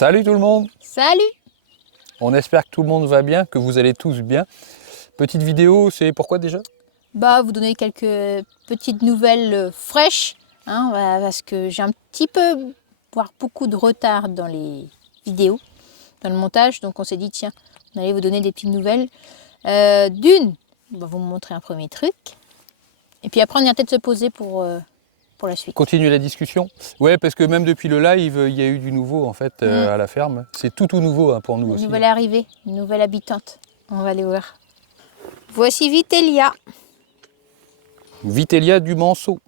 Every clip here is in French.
Salut tout le monde! Salut! On espère que tout le monde va bien, que vous allez tous bien. Petite vidéo, c'est pourquoi déjà? Bah, vous donner quelques petites nouvelles fraîches, hein, parce que j'ai un petit peu, voire beaucoup de retard dans les vidéos, dans le montage. Donc on s'est dit, tiens, on allait vous donner des petites nouvelles. D'une, on va vous montrer un premier truc. Et puis après, on ira peut-être se poser pour la suite. Continuer la discussion? Ouais, parce que même depuis le live, il y a eu du nouveau en fait à la ferme. C'est tout nouveau hein, pour nous aussi. Une nouvelle arrivée, une nouvelle habitante. On va aller voir. Voici Vitelia. Vitelia du Manceau.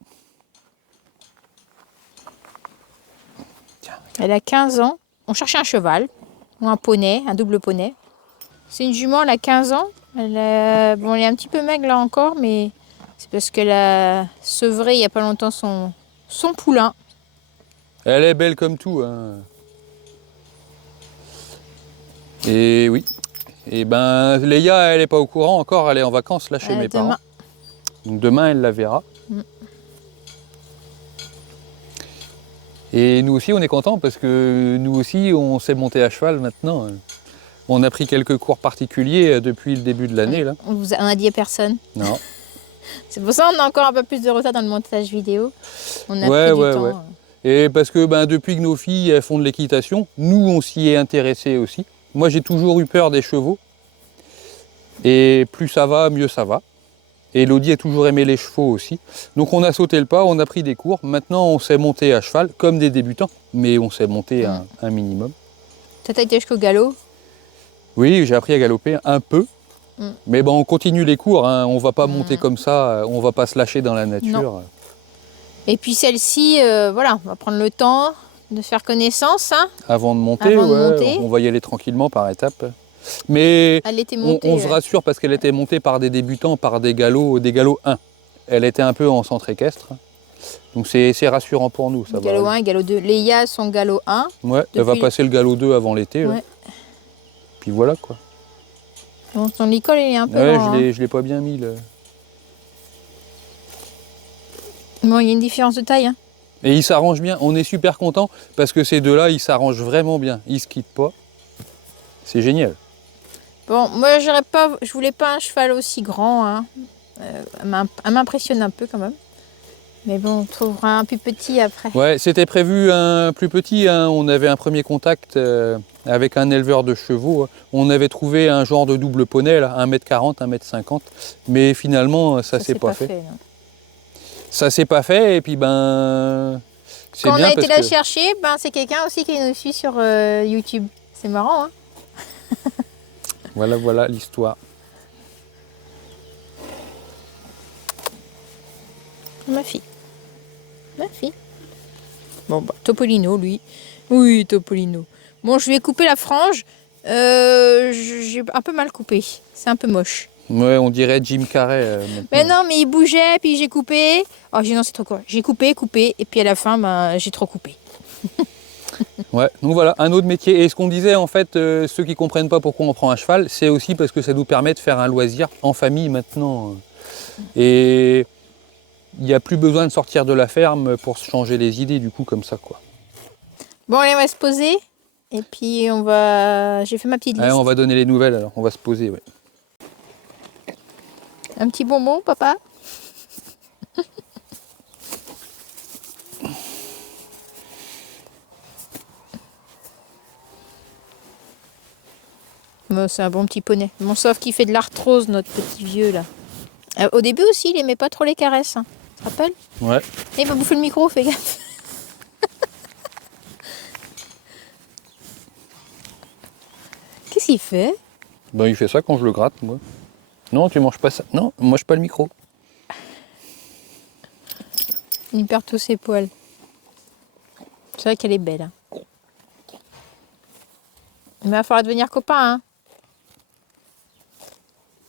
Elle a 15 ans. On cherchait un cheval, ou un poney, un double poney. C'est une jument, elle a 15 ans. Elle est un petit peu maigre là encore, mais c'est parce qu'elle a sevré il n'y a pas longtemps son poulain. Elle est belle comme tout. Hein. Et oui. Et ben, Léa, elle n'est pas au courant encore, elle est en vacances là chez mes parents. Donc demain, elle la verra. Et nous aussi, on est contents parce que nous aussi, on sait monter à cheval maintenant. On a pris quelques cours particuliers depuis le début de l'année. Là. On a dit à personne. Non. C'est pour ça qu'on a encore un peu plus de retard dans le montage vidéo. On a pris du temps. Ouais. Et parce que depuis que nos filles elles font de l'équitation, nous, on s'y est intéressés aussi. Moi, j'ai toujours eu peur des chevaux. Et plus ça va, mieux ça va. Et Elodie a toujours aimé les chevaux aussi. Donc on a sauté le pas, on a pris des cours. Maintenant on sait monter à cheval, comme des débutants, mais on sait monter un minimum. Toi, t'as été jusqu'au galop? Oui, j'ai appris à galoper un peu. Mais bon, on continue les cours, hein. On ne va pas monter comme ça, on ne va pas se lâcher dans la nature. Non. Et puis celle-ci, voilà, on va prendre le temps de faire connaissance. Hein, avant de monter, on va y aller tranquillement par étapes. Mais on se rassure parce qu'elle était montée par des débutants, par des galops 1. Elle était un peu en centre équestre. Donc c'est rassurant pour nous. Ça galop 1 et galop 2. Léa, son galop 1. Ouais, elle va passer le galop 2 avant l'été. Ouais. Puis voilà quoi. Bon, ton licol il est un peu grand, je l'ai pas bien mis. Là. Bon, il y a une différence de taille. Hein. Et ils s'arrangent bien. On est super contents parce que ces deux-là, ils s'arrangent vraiment bien. Ils se quittent pas. C'est génial. Bon, moi, je voulais pas un cheval aussi grand. Hein. Elle m'impressionne un peu quand même. Mais bon, on trouvera un plus petit après. Ouais, c'était prévu un plus petit. Hein. On avait un premier contact avec un éleveur de chevaux. On avait trouvé un genre de double poney, là, 1m40, 1m50. Mais finalement, ça s'est pas fait. Ça s'est pas fait et puis quand on a été la chercher, c'est quelqu'un aussi qui nous suit sur YouTube. C'est marrant, hein. Voilà l'histoire. Ma fille. Bon, Topolino, lui. Oui, Topolino. Bon, je lui ai coupé la frange. J'ai un peu mal coupé. C'est un peu moche. Ouais, on dirait Jim Carrey. Mais non, mais il bougeait, puis j'ai coupé. Oh, j'ai dit non, c'est trop quoi. J'ai coupé, et puis à la fin, j'ai trop coupé. Ouais, donc voilà, un autre métier. Et ce qu'on disait, en fait, ceux qui ne comprennent pas pourquoi on prend un cheval, c'est aussi parce que ça nous permet de faire un loisir en famille maintenant. Et il n'y a plus besoin de sortir de la ferme pour se changer les idées, du coup, comme ça, quoi. Bon, allez, on va se poser. Et puis, j'ai fait ma petite liste. Allez, on va donner les nouvelles, alors. On va se poser, ouais. Un petit bonbon, papa? Bon, c'est un bon petit poney. Bon, sauf qu'il fait de l'arthrose, notre petit vieux, là. Au début aussi, il aimait pas trop les caresses. Hein. Tu te rappelles? Ouais. Et il va bouffer le micro, fais gaffe. Qu'est-ce qu'il fait? Il fait ça quand je le gratte, moi. Non, tu manges pas ça. Non, on mange pas le micro. Il perd tous ses poils. C'est vrai qu'elle est belle. Hein. Mais il va falloir devenir copain. Hein.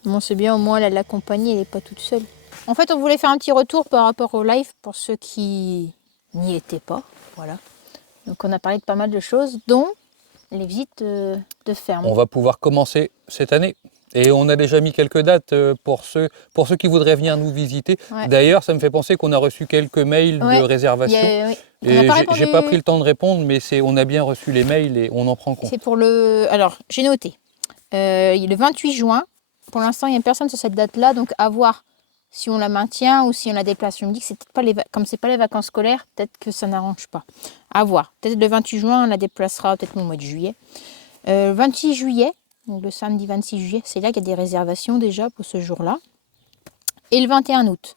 Bon, c'est bien, au moins elle a l'accompagner, elle n'est pas toute seule. En fait, on voulait faire un petit retour par rapport au live pour ceux qui n'y étaient pas. Voilà. Donc, on a parlé de pas mal de choses, dont les visites de ferme. On va pouvoir commencer cette année. Et on a déjà mis quelques dates pour ceux qui voudraient venir nous visiter. Ouais. D'ailleurs, ça me fait penser qu'on a reçu quelques mails de réservation. On n'a Et pas j'ai répondu. pas pris le temps de répondre, mais on a bien reçu les mails et on en prend compte. C'est pour le... Alors, j'ai noté. Le 28 juin, pour l'instant, il n'y a personne sur cette date-là, donc à voir si on la maintient ou si on la déplace. Je me dis que c'est peut-être pas comme c'est pas les vacances scolaires, peut-être que ça n'arrange pas. À voir. Peut-être le 28 juin, on la déplacera peut-être au mois de juillet. 26 juillet, donc le samedi 26 juillet, c'est là qu'il y a des réservations déjà pour ce jour-là. Et le 21 août.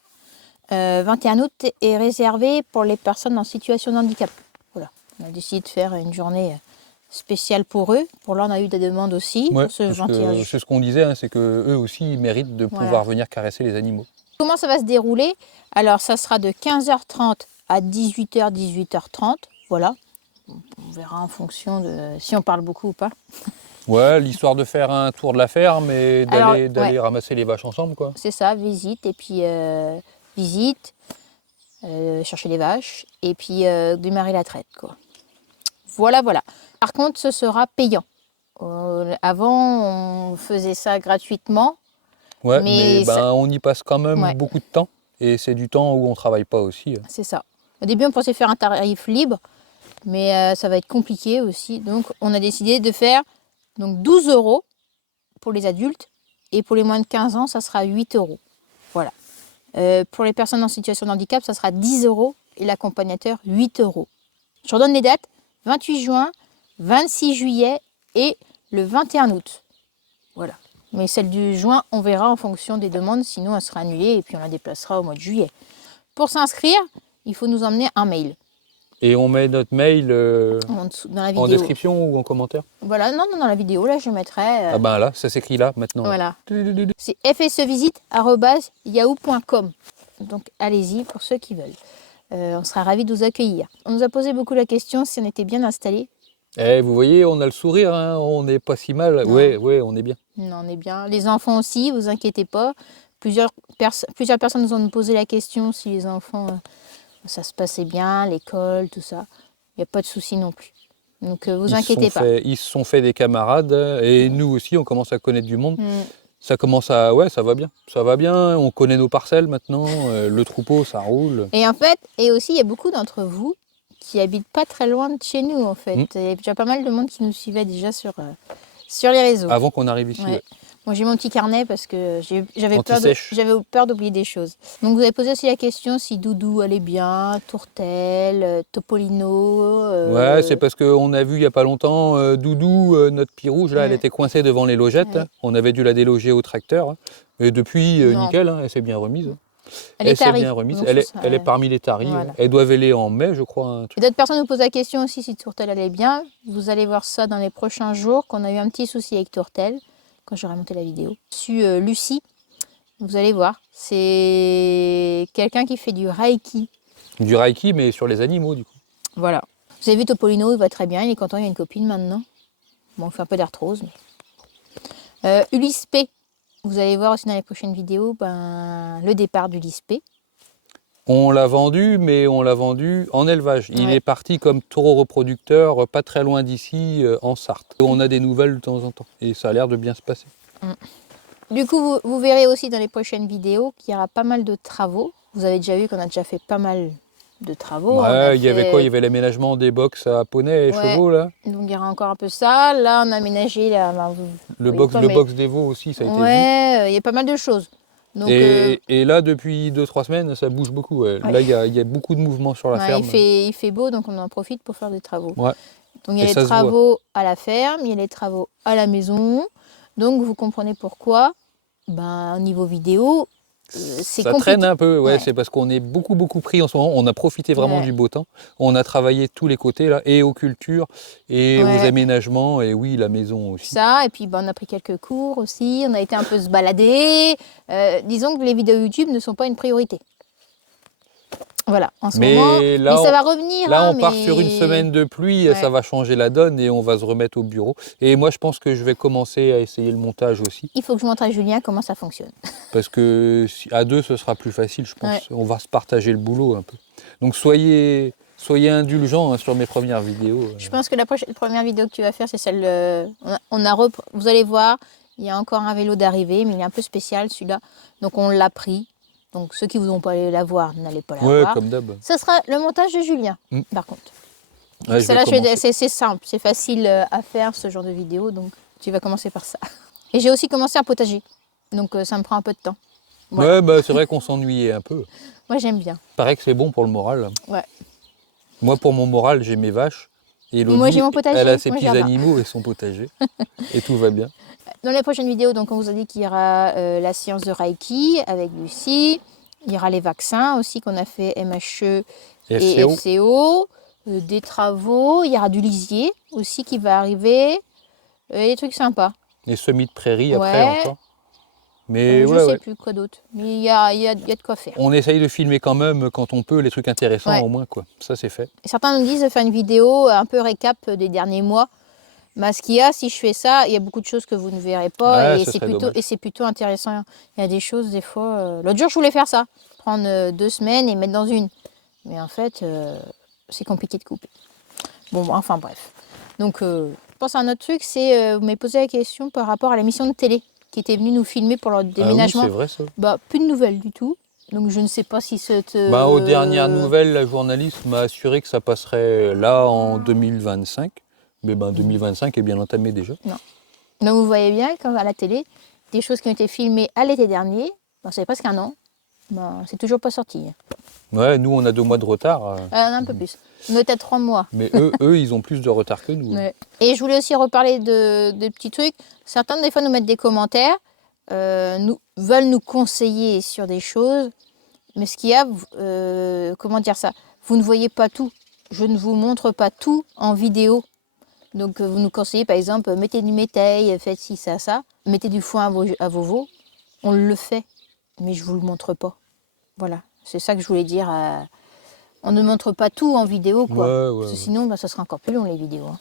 21 août est réservé pour les personnes en situation de handicap. Voilà. On a décidé de faire une journée spéciale pour eux. Pour là, on a eu des demandes aussi. Ouais, Pour ce parce 21 que juillet. c'est ce qu'on disait, hein, c'est que eux aussi ils méritent de Voilà. pouvoir venir caresser les animaux. Comment ça va se dérouler? Alors, ça sera de 15h30 à 18h, 18h30. Voilà. On verra en fonction de si on parle beaucoup ou pas. Ouais, l'histoire de faire un tour de la ferme et d'aller ouais. ramasser les vaches ensemble, quoi. C'est ça, visite. Et puis, visite, chercher les vaches. Et puis, démarrer la traite, quoi. Voilà, voilà. Par contre, ce sera payant. Avant, on faisait ça gratuitement. Ouais, Mais mais on y passe quand même Ouais. beaucoup de temps. Et c'est du temps où on travaille pas aussi. C'est ça. Au début, on pensait faire un tarif libre, mais ça va être compliqué aussi. Donc, on a décidé de faire donc 12 € pour les adultes. Et pour les moins de 15 ans, ça sera 8 €. Voilà. Pour les personnes en situation de handicap, ça sera 10 € et l'accompagnateur 8 €. Je redonne les dates. 28 juin, 26 juillet et le 21 août. Voilà. Mais celle du juin, on verra en fonction des demandes, sinon elle sera annulée et puis on la déplacera au mois de juillet. Pour s'inscrire, il faut nous emmener un mail. Et on met notre mail En dessous, dans la vidéo. en description ou en commentaire. Voilà, non, dans la vidéo, là, je mettrai... Ah ben là, ça s'écrit là, maintenant. Voilà. C'est fsevisite@yahoo.com. Donc, allez-y pour ceux qui veulent. On sera ravis de vous accueillir. On nous a posé beaucoup la question si on était bien installés. Eh, vous voyez, on a le sourire, hein, on n'est pas si mal. Non. Ouais, on est bien. Non, on est bien. Les enfants aussi, vous inquiétez pas. Plusieurs personnes nous ont posé la question si les enfants, ça se passait bien, l'école, tout ça. Il n'y a pas de souci non plus. Donc, vous inquiétez pas. Ils se sont fait des camarades et nous aussi, on commence à connaître du monde. Mm. Ça commence à... Ouais, ça va bien. Ça va bien, on connaît nos parcelles maintenant, le troupeau, ça roule. Et en fait, et aussi, il y a beaucoup d'entre vous qui habitent pas très loin de chez nous, en fait. Il y a déjà pas mal de monde qui nous suivait déjà sur les réseaux. Avant qu'on arrive ici. Ouais. Ouais. Moi, j'ai mon petit carnet parce que j'avais Anti-sèche. peur d'oublier des choses. Donc, vous avez posé aussi la question si Doudou allait bien, Tourtel, Topolino. Ouais, c'est parce qu'on a vu il n'y a pas longtemps Doudou, notre pie rouge, là, elle était coincée devant les logettes. Ouais. Hein. On avait dû la déloger au tracteur. Hein. Et depuis, Non. nickel, hein, elle s'est bien remise. Elle est s'est tarie. bien remise. Donc, Elle est parmi les taris. Voilà. Elle doit véler en mai, je crois. Un truc. Et d'autres personnes nous posent la question aussi si Tourtel allait bien. Vous allez voir ça dans les prochains jours, qu'on a eu un petit souci avec Tourtel, quand j'aurai monté la vidéo. Sur Lucie, vous allez voir, c'est quelqu'un qui fait du Reiki. Du Reiki, mais sur les animaux, du coup. Voilà. Vous avez vu Topolino, il va très bien, il est content, il a une copine maintenant. Bon, il fait un peu d'arthrose. Mais... Ulysse P. Vous allez voir aussi dans les prochaines vidéos le départ d'Ulysse P. On l'a vendu, mais on l'a vendu en élevage. Il Ouais. est parti comme taureau reproducteur, pas très loin d'ici, en Sarthe. On a des nouvelles de temps en temps, et ça a l'air de bien se passer. Du coup, vous verrez aussi dans les prochaines vidéos qu'il y aura pas mal de travaux. Vous avez déjà vu qu'on a déjà fait pas mal de travaux. Ouais, il y avait quoi? Il y avait l'aménagement des box à poney et chevaux, là. Donc il y aura encore un peu ça. Là, on a aménagé Le box des veaux aussi, ça a été vu. Ouais, il y a pas mal de choses. Donc, et là, depuis 2-3 semaines, ça bouge beaucoup. Ouais. Ouais. Là, il y a beaucoup de mouvements sur la ferme. il fait beau, donc on en profite pour faire des travaux. Ouais. Donc il y a Et les ça se travaux à la ferme, il y a les travaux à la maison. Donc vous comprenez pourquoi, au niveau vidéo, c'est Ça compliqué. traîne un peu, ouais, Ouais. c'est parce qu'on est beaucoup pris en ce moment. On a profité vraiment Ouais. du beau temps. On a travaillé de tous les côtés, là, et aux cultures, et aux Ouais. aménagements, et oui, la maison aussi. Ça, et puis on a pris quelques cours aussi, on a été un peu se balader. Disons que les vidéos YouTube ne sont pas une priorité. Voilà, en ce moment, Mais là, mais ça va revenir. là, hein, on part mais- sur une semaine de pluie, Ouais. ça va changer la donne et on va se remettre au bureau. Et moi, je pense que je vais commencer à essayer le montage aussi, Il faut que je montre à Julien comment ça fonctionne. parce que à deux, ce sera plus facile, je pense. Ouais. On va se partager le boulot un peu. Donc soyez indulgents hein, sur mes premières vidéos. Je pense que la première vidéo que tu vas faire, c'est celle. Vous allez voir, il y a encore un vélo d'arrivée, mais il est un peu spécial celui-là. Donc on l'a pris. Donc ceux qui ne voudront pas aller la voir, n'allez pas la Ouais, voir. comme d'hab. Ce sera le montage de Julien, par contre. Ouais, Ça, là, c'est simple, c'est facile à faire ce genre de vidéo, donc tu vas commencer par ça. Et j'ai aussi commencé un potager, donc ça me prend un peu de temps. Voilà. Ouais, bah, c'est vrai qu'on s'ennuyait un peu. Moi, j'aime bien. Paraît que c'est bon pour le moral. Ouais. Moi, pour mon moral, j'ai mes vaches. Et Moi, j'ai Elodie, mon potager, elle a ses mon petits jardin. animaux et son potager. Et tout va bien. Dans les prochaines vidéos, donc, on vous a dit qu'il y aura la séance de Reiki avec Lucie. Il y aura les vaccins aussi qu'on a fait MHE et FCO. FCO. Des travaux. Il y aura du lisier aussi qui va arriver. Des trucs sympas. Et semis de prairie après Ouais. encore. Mais Je ouais, sais ouais. plus quoi d'autre. Mais il y a de quoi faire. On essaye de filmer quand même quand on peut les trucs intéressants Ouais. au moins, quoi. Ça, c'est fait. Certains nous disent de faire une vidéo un peu récap des derniers mois. Bah, ce qu'il y a, si je fais ça, il y a beaucoup de choses que vous ne verrez pas Ouais, et ce c'est serait plutôt, dommage. plutôt intéressant. Il y a des choses, des fois. L'autre jour, je voulais faire ça, prendre 2 semaines et mettre dans une. Mais en fait, c'est compliqué de couper. Bon, enfin bref. Donc, je pense à un autre truc, c'est vous m'avez posé la question par rapport à l'émission de télé qui était venue nous filmer pour leur Ah oui, déménagement. c'est vrai ça. Bah, plus de nouvelles du tout. Donc, je ne sais pas si cette. Bah, aux dernières nouvelles, la journaliste m'a assuré que ça passerait là en 2025. Mais ben 2025 est bien entamé déjà. Donc vous voyez bien quand à la télé, des choses qui ont été filmées à l'été dernier, ben, ça fait presque un an, ben, c'est toujours pas sorti. Ouais, nous on a 2 mois de retard. Un peu plus. On est à 3 mois. Mais eux, ils ont plus de retard que nous. Ouais. Et je voulais aussi reparler de petits trucs. Certains des fois nous mettent des commentaires, veulent nous conseiller sur des choses, mais ce qu'il y a, comment dire ça, vous ne voyez pas tout. Je ne vous montre pas tout en vidéo. Donc vous nous conseillez par exemple, mettez du métail, faites ci, ça. Mettez du foin à vos veaux. On le fait, mais je ne vous le montre pas. Voilà, c'est ça que je voulais dire. On ne montre pas tout en vidéo, quoi. Ouais, Parce que sinon, ça sera encore plus long les vidéos. Hein.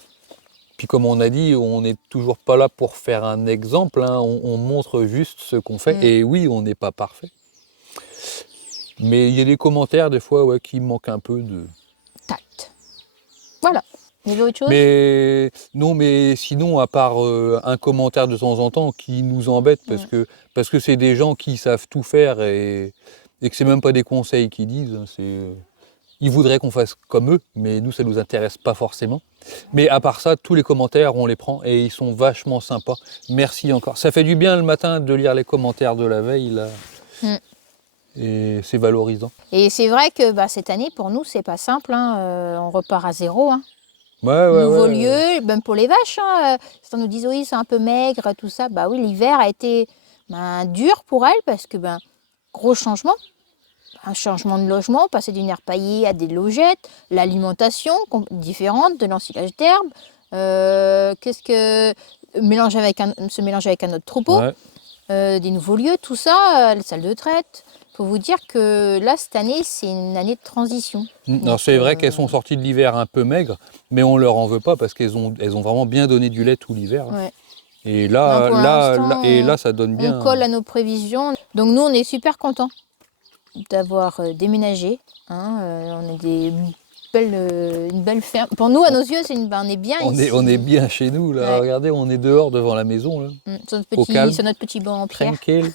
Puis comme on a dit, on n'est toujours pas là pour faire un exemple, hein. On montre juste ce qu'on fait. Et oui, on n'est pas parfait. Mais il y a des commentaires des fois qui manquent un peu de... Tact. Voilà. Il y avait autre chose ? Mais non, mais sinon, à part un commentaire de temps en temps qui nous embête parce que c'est des gens qui savent tout faire et que c'est même pas des conseils qu'ils disent. Ils voudraient qu'on fasse comme eux, mais nous, ça nous intéresse pas forcément. Mais à part ça, tous les commentaires, on les prend et ils sont vachement sympas. Merci encore. Ça fait du bien le matin de lire les commentaires de la veille, là. Et c'est valorisant. Et c'est vrai que cette année, pour nous, c'est pas simple. Hein. On repart à zéro. Hein. Nouveau lieu, même pour les vaches. Hein. Certains nous disent oui, c'est un peu maigre, tout ça. Bah oui, l'hiver a été dur pour elles parce que gros changement. Un changement de logement, passer d'une aire paillée à des logettes, l'alimentation différente, de l'ensilage d'herbe. Se mélanger avec un autre troupeau, des nouveaux lieux, tout ça, les salles de traite. Il faut vous dire que là, cette année, c'est une année de transition. Alors c'est vrai qu'elles sont sorties de l'hiver un peu maigres, mais on leur en veut pas parce qu'elles ont vraiment bien donné du lait tout l'hiver. Ouais. Et là, ça donne bien. On colle à nos prévisions. Donc nous, on est super contents d'avoir déménagé. Hein. On a une belle ferme. Pour nous, à nos yeux, on est bien ici. On est bien chez nous, là. Ouais. Regardez, on est dehors devant la maison, là. Sur notre petit banc en pierre. Tranquille.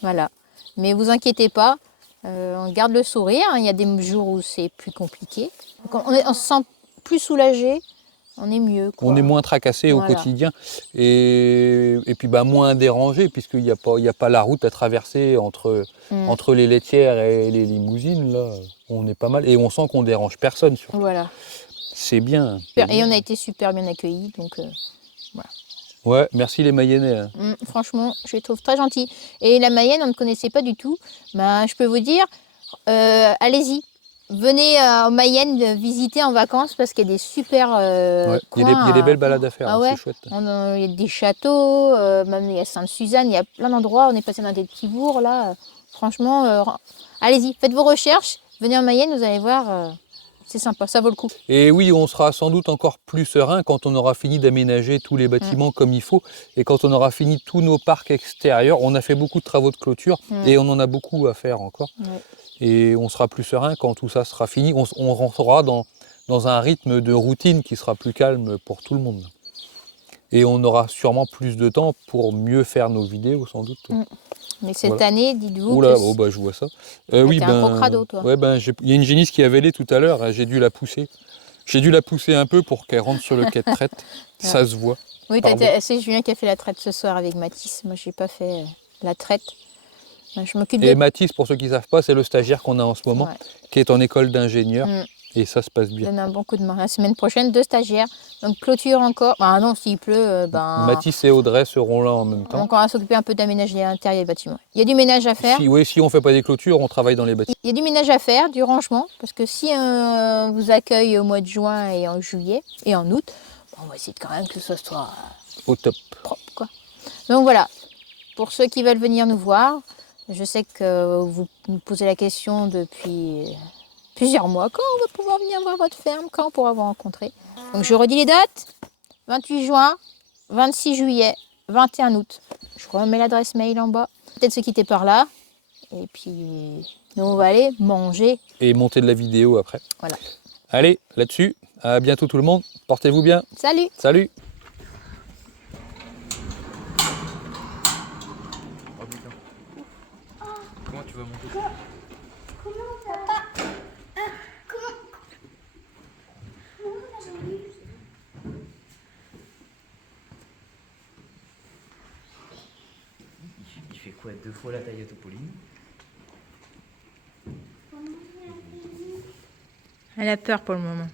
Voilà. Mais vous inquiétez pas, on garde le sourire. Hein. Il y a des jours où c'est plus compliqué. Donc on se sent plus soulagé. On est mieux. Quoi. On est moins tracassé au quotidien et puis moins dérangé puisqu'il n'y a pas la route à traverser entre les laitières et les limousines. Là. On est pas mal et on sent qu'on dérange personne. Surtout. Voilà. C'est bien. Et on a été super bien accueillis. Donc, voilà. Ouais, merci les Mayennais. Hein. Franchement, je les trouve très gentils. Et la Mayenne, on ne connaissait pas du tout. Je peux vous dire, allez-y. Venez en Mayenne visiter en vacances parce qu'il y a des super coins. Il y a des belles balades à faire, c'est chouette. Il y a des châteaux, même il y a Sainte-Suzanne, il y a plein d'endroits. On est passé dans des petits bourgs là. Franchement, allez-y, faites vos recherches. Venez en Mayenne, vous allez voir, c'est sympa, ça vaut le coup. Et oui, on sera sans doute encore plus serein quand on aura fini d'aménager tous les bâtiments comme il faut et quand on aura fini tous nos parcs extérieurs. On a fait beaucoup de travaux de clôture et on en a beaucoup à faire encore. Et on sera plus serein quand tout ça sera fini. On rentrera dans un rythme de routine qui sera plus calme pour tout le monde. Et on aura sûrement plus de temps pour mieux faire nos vidéos, sans doute. Mais cette Voilà. année, dites-vous Oula, que oh bah je vois ça. t'es un gros crado, toi. Ouais, il y a une génisse qui a vélé tout à l'heure, j'ai dû la pousser. J'ai dû la pousser un peu pour qu'elle rentre sur le quai de traite. Ça se voit. Oui, Pardon. c'est Julien qui a fait la traite ce soir avec Mathis. Moi, j'ai pas fait la traite. Je m'occupe Et de... Mathis, pour ceux qui ne savent pas, c'est le stagiaire qu'on a en ce moment, Ouais. qui est en école d'ingénieur. Mm. Et ça se passe bien. Donne un bon coup de main. La semaine prochaine, 2 stagiaires. Donc clôture encore. Ah non, s'il pleut, Mathis et Audrey seront là en même temps. donc on va s'occuper un peu d'aménager l'intérieur du bâtiment. Il y a du ménage à faire. Si on ne fait pas des clôtures, on travaille dans les bâtiments. Il y a du ménage à faire, du rangement, parce que si on vous accueille au mois de juin et en juillet et en août, on va essayer quand même que ce soit Au top. propre, quoi. Donc voilà, pour ceux qui veulent venir nous voir, je sais que vous nous posez la question depuis plusieurs mois, quand on va pouvoir venir voir votre ferme, quand on pourra vous rencontrer. Donc je redis les dates, 28 juin, 26 juillet, 21 août. Je remets l'adresse mail en bas. Peut-être se quitter par là. Et puis, nous, on va aller manger. Et monter de la vidéo après. Voilà. Allez, là-dessus, à bientôt tout le monde. Portez-vous bien. Salut! Salut. Comment tu vas monter? Il fait quoi? 2 fois la taille de Topolino? Elle a peur pour le moment.